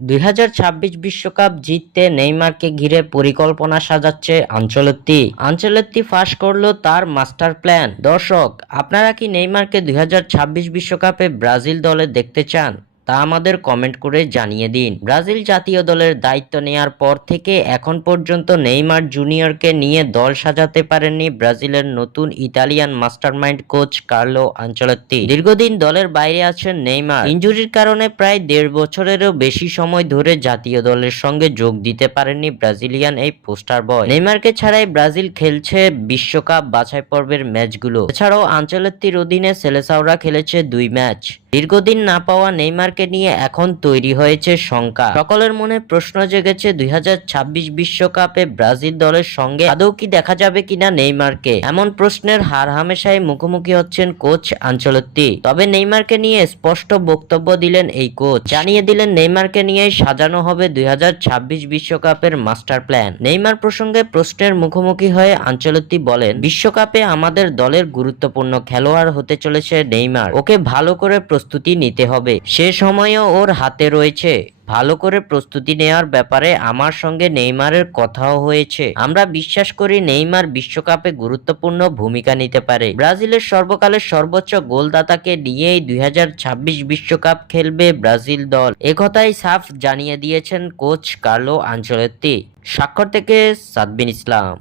দুই বিশ্বকাপ জিততে নেইমারকে ঘিরে পরিকল্পনা সাজাচ্ছে আঞ্চলত্তি। আঞ্চলত্তি ফাঁস করল তার মাস্টার প্ল্যান। দর্শক, আপনারা কি নেইমারকে দুই বিশ্বকাপে ব্রাজিল দলে দেখতে চান? তা আমাদের কমেন্ট করে জানিয়ে দিন। ব্রাজিল জাতীয় দলের দায়িত্ব নেয়ার পর থেকে এখন পর্যন্ত নেইমার জুনিয়রকে নিয়ে দল সাজাতে পারেননি ব্রাজিলের নতুন Italian mastermind coach Carlo Ancelotti. দীর্ঘদিন দলের বাইরে আছেন নেইমার। ইনজুরির কারণে প্রায় দেড় বছরেরও বেশি সময় ধরে জাতীয় দলের সঙ্গে যোগ দিতে পারেননি ব্রাজিলিয়ান এই পোস্টার বয়। নেইমারকে ছাড়াই ব্রাজিল খেলছে বিশ্বকাপ বাছাই পর্বের ম্যাচগুলো। এছাড়াও আঞ্চলত্তির অধীনে সেলেসাওরা খেলেছে দুই ম্যাচ। দীর্ঘদিন না পাওয়া নেইমারকে নিয়ে এখন তৈরি হয়েছে শঙ্কা। সকলের মনে প্রশ্ন জেগেছে দুই বিশ্বকাপে ব্রাজিল দলের সঙ্গে আদৌ কি দেখা যাবে কিনা নেইমারকে? এমন প্রশ্নের হার হামেশাই মুখোমুখি হচ্ছেন কোচ আঞ্চলত্তি। তবে নেইমারকে নিয়ে স্পষ্ট বক্তব্য দিলেন এই কোচ। জানিয়ে দিলেন নেইমারকে নিয়েই সাজানো হবে দুই বিশ্বকাপের মাস্টার প্ল্যান। নেইমার প্রসঙ্গে প্রশ্নের মুখোমুখি হয়ে আঞ্চলত্তি বলেন, বিশ্বকাপে আমাদের দলের গুরুত্বপূর্ণ খেলোয়াড় হতে চলেছে নেইমার। ওকে ভালো করে প্রস্তুতি নিতে হবে। সে সময়ও ওর হাতে রয়েছে। ভালো করে প্রস্তুতি নেওয়ার ব্যাপারে আমার সঙ্গে নেইমারের কথাও হয়েছে। আমরা বিশ্বাস করি নেইমার বিশ্বকাপে গুরুত্বপূর্ণ ভূমিকা নিতে পারে। ব্রাজিলের সর্বকালের সর্বোচ্চ গোলদাতাকে নিয়েই দুই বিশ্বকাপ খেলবে ব্রাজিল দল। একথাই সাফ জানিয়ে দিয়েছেন কোচ কার্লো আঞ্চলত্তি। স্বাক্ষর থেকে সাদবিন ইসলাম।